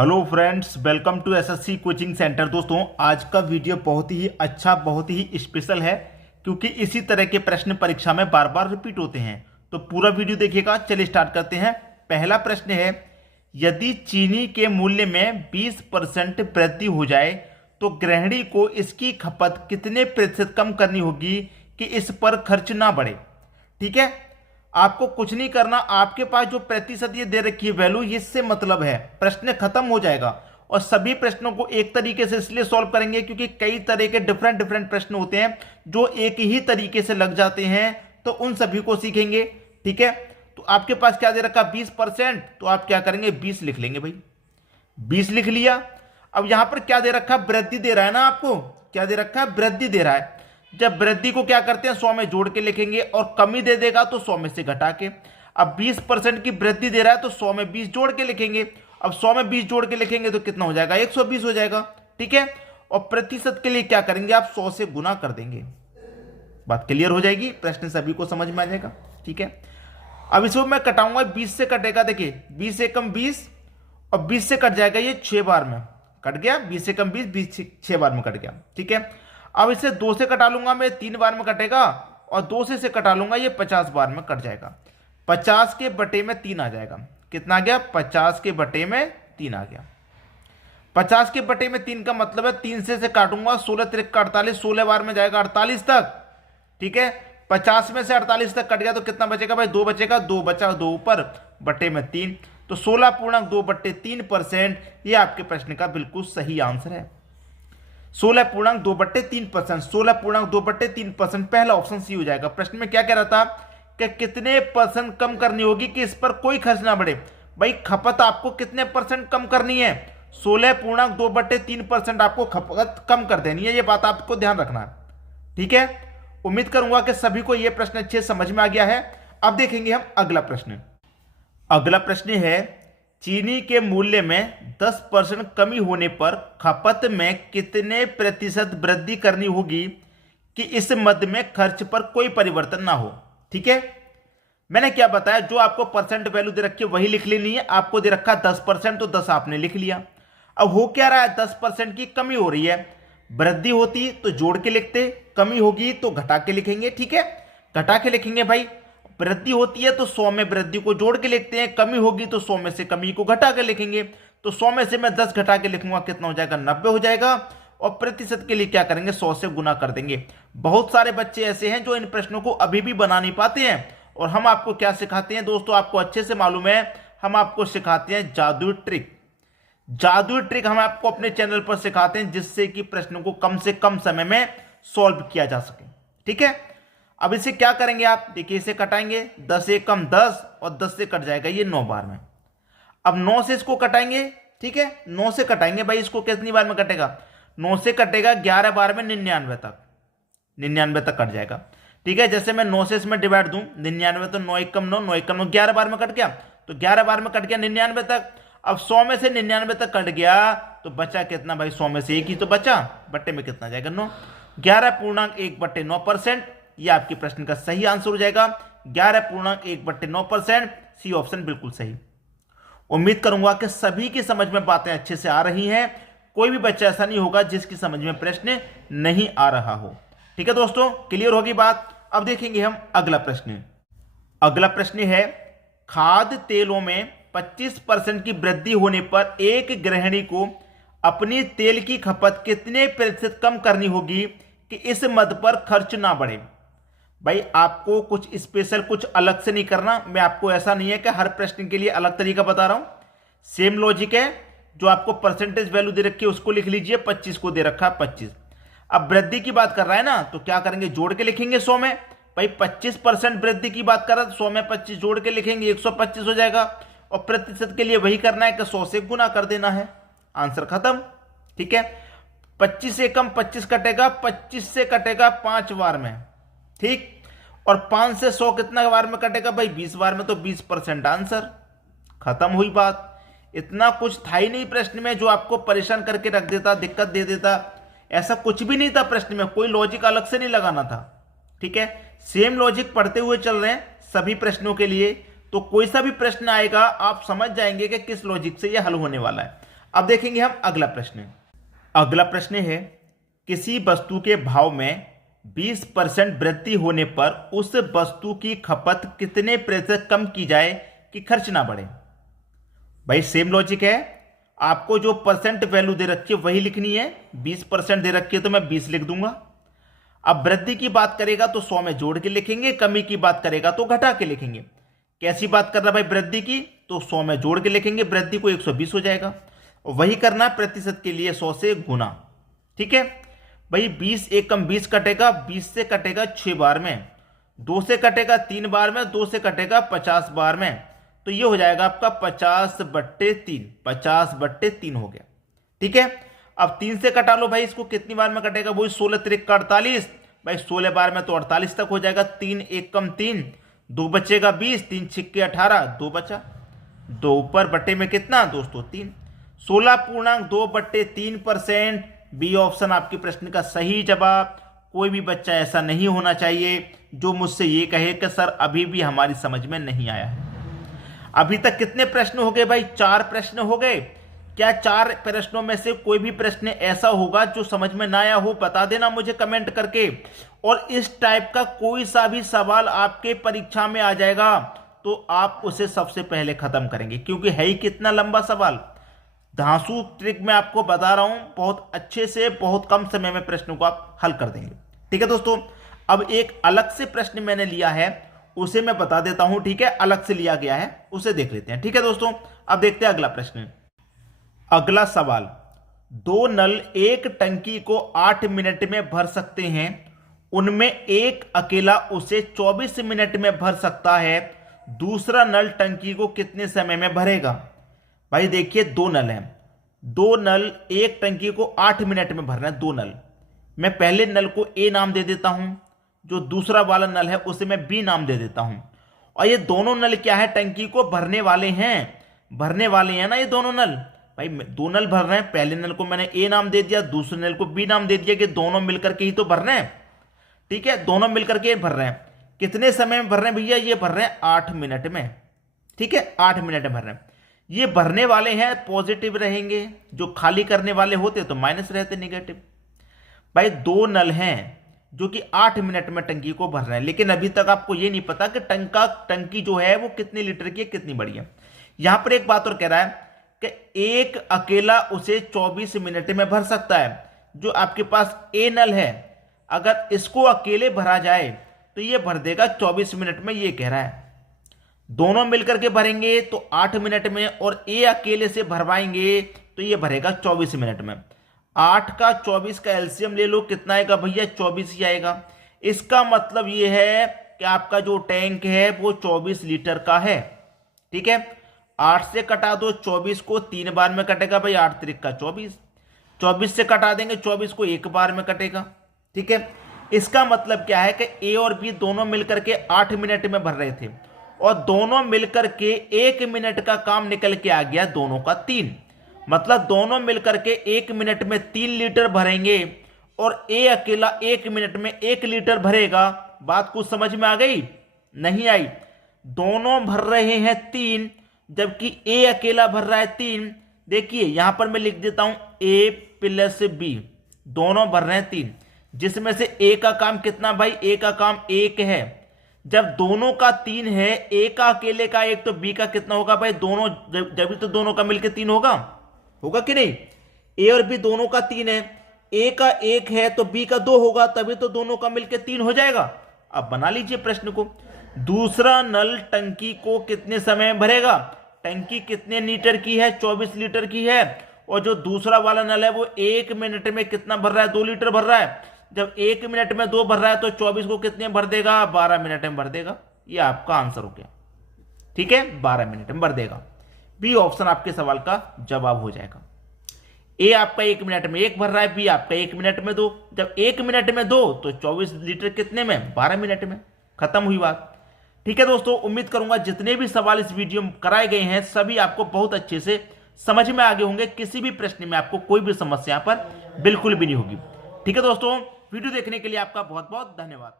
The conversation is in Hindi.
Hello friends, welcome to SSC coaching centre. दोस्तों, आज का वीडियो बहुत ही अच्छा, बहुत ही स्पेशल है क्योंकि इसी तरह के प्रश्न परीक्षा में बार बार रिपीट होते हैं। तो पूरा वीडियो देखिएगा। चलिए स्टार्ट करते हैं। पहला प्रश्न है, यदि चीनी के मूल्य में 20% वृद्धि हो जाए तो गृहिणी को इसकी खपत कितने प्रतिशत कम करनी होगी कि इस पर खर्च ना बढ़े। ठीक है, आपको कुछ नहीं करना, आपके पास जो प्रतिशत ये दे रखी है वैल्यू, इससे मतलब है प्रश्न खत्म हो जाएगा। और सभी प्रश्नों को एक तरीके से इसलिए सॉल्व करेंगे क्योंकि कई तरह के डिफरेंट प्रश्न होते हैं जो एक ही तरीके से लग जाते हैं, तो उन सभी को सीखेंगे। ठीक है, तो आपके पास क्या दे रखा, 20%, तो आप क्या करेंगे, 20 लिख लेंगे भाई। 20 लिख लिया। अब यहां पर क्या दे रखा, वृद्धि दे रहा है ना, आपको क्या दे रखा है, वृद्धि दे रहा है। जब वृद्धि को क्या करते हैं, 100 में जोड़ के लिखेंगे, और कमी दे देगा तो 100 में से घटा के। अब 20% की वृद्धि दे रहा है तो 100 में 20 जोड़ के लिखेंगे। अब 100 में 20 जोड़ के लिखेंगे तो कितना हो जाएगा, 120 हो जाएगा। ठीक है, और प्रतिशत के लिए क्या करेंगे, आप 100 से गुना कर देंगे। बात क्लियर हो जाएगी, प्रश्न सभी को समझ में आ जाएगा। ठीक है, अब इसको मैं कटाऊंगा, 20 से कटेगा। देखिए 20 एकम 20 और 20 से कट जाएगा, ये 6 बार में कट गया। 20 एकम 20, 20 6 बार में कट गया। ठीक है, अब इसे 2 से कटा लूंगा मैं, 3 बार में कटेगा, और 2 से कटा लूंगा, ये 50 बार में कट जाएगा। 50 के बटे में 3 आ जाएगा। कितना आ गया, 50 के बटे में 3 आ गया। 50 के बटे में 3 का मतलब है 3 से काटूंगा, 16 3 का 48, 16 बार में जाएगा 48 तक। ठीक है, 50 में से 48 तक कट गया तो कितना बचेगा भाई, 2 बचेगा। 2 बचा, 2 ऊपर बटे में 3, तो 16.2/3%। ये आपके प्रश्न का बिल्कुल सही आंसर है। 16.2/3%, 16.2/3%, पहला ऑप्शन सी हो जाएगा। प्रश्न में क्या कह रहा था कि कितने परसेंट कम करनी होगी कि इस पर कोई खर्च ना बढ़े। भाई खपत आपको कितने परसेंट कम करनी है, 16.2/3% आपको खपत कम कर देनी है। ये बात आपको ध्यान रखना है। ठीक है, उम्मीद करूंगा कि सभी को यह प्रश्न अच्छे समझ में आ गया है। अब देखेंगे हम अगला प्रश्न। अगला प्रश्न है, चीनी के मूल्य में 10% कमी होने पर खपत में कितने प्रतिशत वृद्धि करनी होगी कि इस मद में खर्च पर कोई परिवर्तन ना हो। ठीक है, मैंने क्या बताया, जो आपको परसेंट वैल्यू दे रखी है वही लिख लेनी है। आपको दे रखा 10%, तो 10 आपने लिख लिया। अब हो क्या रहा है, 10% की कमी हो रही है। वृद्धि होती तो जोड़ के लिखते, कमी होगी तो घटा के लिखेंगे। ठीक है, घटा के लिखेंगे भाई। वृद्धि होती है तो 100 में वृद्धि को जोड़ के लिखते हैं, कमी होगी तो 100 में से कमी को घटा के लिखेंगे। तो 100 में से मैं 10 घटा के लिखूंगा, कितना हो जाएगा, 90 हो जाएगा। और प्रतिशत के लिए क्या करेंगे, 100 से गुना कर देंगे। बहुत सारे बच्चे ऐसे हैं जो इन प्रश्नों को अभी भी बना नहीं पाते हैं, और हम आपको क्या सिखाते हैं दोस्तों, आपको अच्छे से मालूम है, हम आपको सिखाते हैं जादुई ट्रिक। जादुई ट्रिक हम आपको अपने चैनल पर सिखाते हैं जिससे कि प्रश्नों को कम से कम समय में सॉल्व किया जा सके। ठीक है, अब इसे क्या करेंगे आप, देखिए इसे कटाएंगे, 10 एकम 10, और 10 से कट जाएगा ये 9 बार में। अब 9 से इसको कटाएंगे। ठीक है, 9 से कटाएंगे भाई, इसको कितनी बार में कटेगा, 9 से कटेगा 11 बार में 99 तक, 99 तक कट जाएगा। ठीक है, जैसे मैं 9 से इसमें डिवाइड दूं, 99, तो 9 एकम 9, 9 एकम 9, 11 बार में कट गया, तो 11 बार में कट गया 99 तक। अब 100 में से 99 तक कट गया तो बचा कितना भाई, 100 में से एक ही तो बचा, बट्टे में कितना जाएगा, 9। 11.1/9%, यह आपके प्रश्न का सही आंसर हो जाएगा। 11.1/9%, सी ऑप्शन बिल्कुल सही। उम्मीद करूंगा कि सभी की समझ में बातें अच्छे से आ रही हैं। कोई भी बच्चा ऐसा नहीं होगा जिसकी समझ में प्रश्न नहीं आ रहा हो। ठीक है दोस्तों, क्लियर होगी बात। अब देखेंगे हम अगला प्रश्न। अगला प्रश्न है, खाद्य तेलों में 25% की वृद्धि होने पर एक गृहिणी को अपनी तेल की खपत कितने प्रतिशत कम करनी होगी कि इस मद पर खर्च ना बढ़े। भाई आपको कुछ स्पेशल, कुछ अलग से नहीं करना। मैं आपको ऐसा नहीं है कि हर प्रश्न के लिए अलग तरीका बता रहा हूं, सेम लॉजिक है। जो आपको परसेंटेज वैल्यू दे रखी है उसको लिख लीजिए, 25 को दे रखा है 25। अब वृद्धि की बात कर रहा है ना, तो क्या करेंगे, जोड़ के लिखेंगे 100 में। भाई 25% वृद्धि की बात कर रहा है, 100 में 25 जोड़ के लिखेंगे, 125 हो जाएगा। और प्रतिशत के लिए वही करना है कि 100 से गुना कर देना है, आंसर खत्म। ठीक है, 25 एकम 25 कटेगा, 25 से कटेगा 5 बार में। ठीक, और 5 से 100 कितना बार में कटेगा भाई, 20 बार में, तो 20% आंसर खत्म हुई बात। इतना कुछ था ही नहीं प्रश्न में जो आपको परेशान करके रख देता, दिक्कत दे देता। ऐसा कुछ भी नहीं था प्रश्न में, कोई लॉजिक अलग से नहीं लगाना था। ठीक है, सेम लॉजिक पढ़ते हुए चल रहे हैं सभी प्रश्नों के लिए। तो कोई सा भी प्रश्न आएगा आप समझ जाएंगे कि किस लॉजिक से यह हल होने वाला है। अब देखेंगे हम अगला प्रश्न। अगला प्रश्न है, किसी वस्तु के भाव में 20% वृद्धि होने पर उस वस्तु की खपत कितने प्रतिशत कम की जाए कि खर्च ना बढ़े। भाई सेम लॉजिक है, आपको जो परसेंट वैल्यू दे रखी है वही लिखनी है। 20% दे रखी है तो मैं 20 लिख दूंगा। अब वृद्धि की बात करेगा तो 100 में जोड़ के लिखेंगे, कमी की बात करेगा तो घटा के लिखेंगे। कैसी बात कर रहा भाई वृद्धि की, तो 100 में जोड़ के लिखेंगे, वृद्धि को 120 हो जाएगा। वही करना है प्रतिशत के लिए, 100 से गुना। ठीक है भाई, 20 एकम 20 कटेगा, 20 से कटेगा 6 बार में, 2 से कटेगा 3 बार में, 2 से कटेगा 50 बार में, तो ये हो जाएगा आपका 50/3, 50/3 हो गया। ठीक है, अब 3 से कटा लो भाई, इसको कितनी बार में कटेगा, वही 16 त्रिक का 48, भाई 16 बार में तो 48 तक हो जाएगा। 3 एकम 3, 2 बचेगा 20, 3 छिक्के 18, 2 बचा, 2 ऊपर बट्टे में कितना दोस्तों 3, 16.2/3%। बी ऑप्शन आपके प्रश्न का सही जवाब। कोई भी बच्चा ऐसा नहीं होना चाहिए जो मुझसे ये कहे कि सर अभी भी हमारी समझ में नहीं आया है। अभी तक कितने प्रश्न हो गए भाई, 4 प्रश्न हो गए। क्या 4 प्रश्नों में से कोई भी प्रश्न ऐसा होगा जो समझ में ना आया हो, बता देना मुझे कमेंट करके। और इस टाइप का कोई सा भी सवाल आपके परीक्षा में आ जाएगा तो आप उसे सबसे पहले खत्म करेंगे, क्योंकि है ही कितना लंबा सवाल। धांसू ट्रिक में आपको बता रहा हूं, बहुत अच्छे से बहुत कम समय में प्रश्नों को आप हल कर देंगे। ठीक है दोस्तों, अब एक अलग से प्रश्न मैंने लिया है, उसे मैं बता देता हूं। ठीक है, अलग से लिया गया है, उसे देख लेते हैं। ठीक है दोस्तों, अब देखते हैं अगला प्रश्न। अगला सवाल, 2 नल एक टंकी को 8 मिनट में भर सकते हैं, उनमें एक अकेला उसे 24 मिनट में भर सकता है, दूसरा नल टंकी को कितने समय में भरेगा। भाई देखिए 2 नल हैं, 2 नल एक टंकी को 8 मिनट में भरना है। 2 नल, मैं पहले नल को ए नाम दे देता हूं, जो दूसरा वाला नल है उसे मैं बी नाम दे देता हूं। और ये दोनों नल क्या है, टंकी को भरने वाले हैं, भरने वाले हैं ना ये दोनों नल। भाई 2 नल भर रहे हैं, पहले नल को मैंने ए नाम दे दिया, दूसरे नल को बी नाम दे दिया, कि दोनों मिलकर के ही तो भर रहे हैं। ठीक है, दोनों मिलकर के भर रहे हैं। कितने समय में भर रहे हैं भैया, ये भर रहे हैं 8 मिनट में। ठीक है, 8 मिनट में भर रहे हैं। ये भरने वाले हैं पॉजिटिव रहेंगे, जो खाली करने वाले होते तो माइनस रहते, नेगेटिव। भाई 2 नल हैं जो कि 8 मिनट में टंकी को भर रहे हैं, लेकिन अभी तक आपको ये नहीं पता कि टंकी जो है वो कितने लीटर की है, कितनी बड़ी है। यहां पर एक बात और कह रहा है कि एक अकेला उसे 24 मिनट में भर सकता है। जो आपके पास ए नल है, अगर इसको अकेले भरा जाए तो ये भर देगा 24 मिनट में, ये कह रहा है। दोनों मिलकर के भरेंगे तो 8 मिनट में, और ए अकेले से भरवाएंगे तो ये भरेगा 24 मिनट में। 8 का 24 का एलसीएम ले लो, कितना आएगा भैया, 24 ही आएगा। इसका मतलब ये है कि आपका जो टैंक है वो 24 लीटर का है। ठीक है, 8 से कटा दो 24 को, 3 बार में कटेगा भाई, 8 त्रिक का 24, 24 से कटा देंगे 24 को, 1 बार में कटेगा। ठीक है, इसका मतलब क्या है कि ए और बी दोनों मिलकर के 8 मिनट में भर रहे थे, और दोनों मिलकर के 1 मिनट का काम निकल के आ गया दोनों का 3। मतलब दोनों मिलकर के 1 मिनट में 3 लीटर भरेंगे, और ए अकेला 1 मिनट में 1 लीटर भरेगा। बात कुछ समझ में आ गई, नहीं आई। दोनों भर रहे हैं 3, जबकि ए अकेला भर रहा है 3। देखिए यहां पर मैं लिख देता हूं ए प्लस बी, दोनों भर रहे हैं 3, जिसमें से ए का काम कितना भाई, ए का काम 1 है। जब दोनों का 3 है, ए का अकेले का 1, तो बी का कितना होगा भाई, दोनों जब तो दोनों का मिलकर 3 होगा, होगा कि नहीं। ए और बी दोनों का 3 है, ए का 1 है तो बी का 2 होगा, तभी तो दोनों का मिलकर 3 हो जाएगा। अब बना लीजिए प्रश्न को। दूसरा नल टंकी को कितने समय में भरेगा। टंकी कितने लीटर की है, 24 लीटर की है, और जो दूसरा वाला नल है वो 1 मिनट में कितना भर रहा है, 2 लीटर भर रहा है। जब 1 मिनट में 2 भर रहा है तो 24 को कितने भर देगा, 12 मिनट में भर देगा। ये आपका आंसर हो गया। ठीक है, 12 मिनट में भर देगा। बी ऑप्शन आपके सवाल का जवाब हो जाएगा। ए आपका 1 मिनट में 1 भर रहा है, बी आपका 1 मिनट में 2। जब 1 मिनट में 2 तो 24 लीटर कितने में, 12 मिनट में। खत्म हुई बात। ठीक है दोस्तों, उम्मीद करूंगा जितने भी सवाल इस वीडियो में कराए गए हैं सभी आपको बहुत अच्छे से समझ में आ गए होंगे। किसी भी प्रश्न में आपको कोई भी समस्या पर बिल्कुल भी नहीं होगी। ठीक है दोस्तों, वीडियो देखने के लिए आपका बहुत बहुत धन्यवाद।